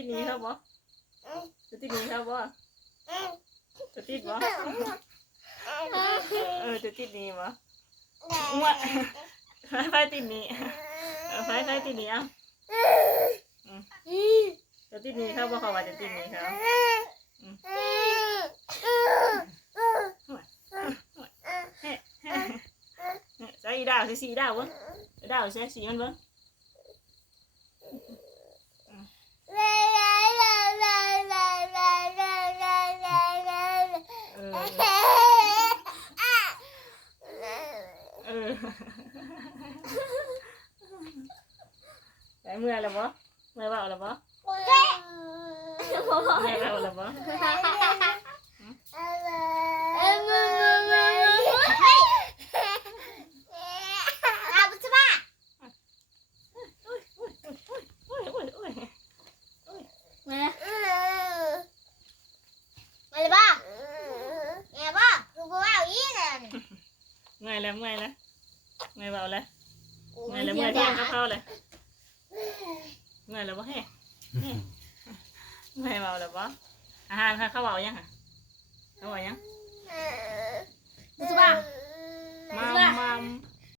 ติดนี้ครับบ่จะติดนี้ครับบ่จะติดบ่จะติดนี้บ่ว่าไฟติดนี้ไฟติดนี้อ่ะจะติดนี้ครับบ่เขาว่าจะติดนี้ครับใส่ดาวใส่สีดาวบ่ดาวใส่สีมันบ่ใส่เมื่อแล้วบ่เมื่อเบาแล้วบ่เมื่อเบาแล้วบ่เมื่อยแล้วเมื่อยแล้วเมื่อยเบาแล้วเมื่อยแล้วเมื่อยเที่ยงก็เข้าเลยเมื่อยแล้วบ่แฮ่เมื่อยเบาแล้วบ่อาหารค่ะเขาเบายังค่ะเขาเบายังมา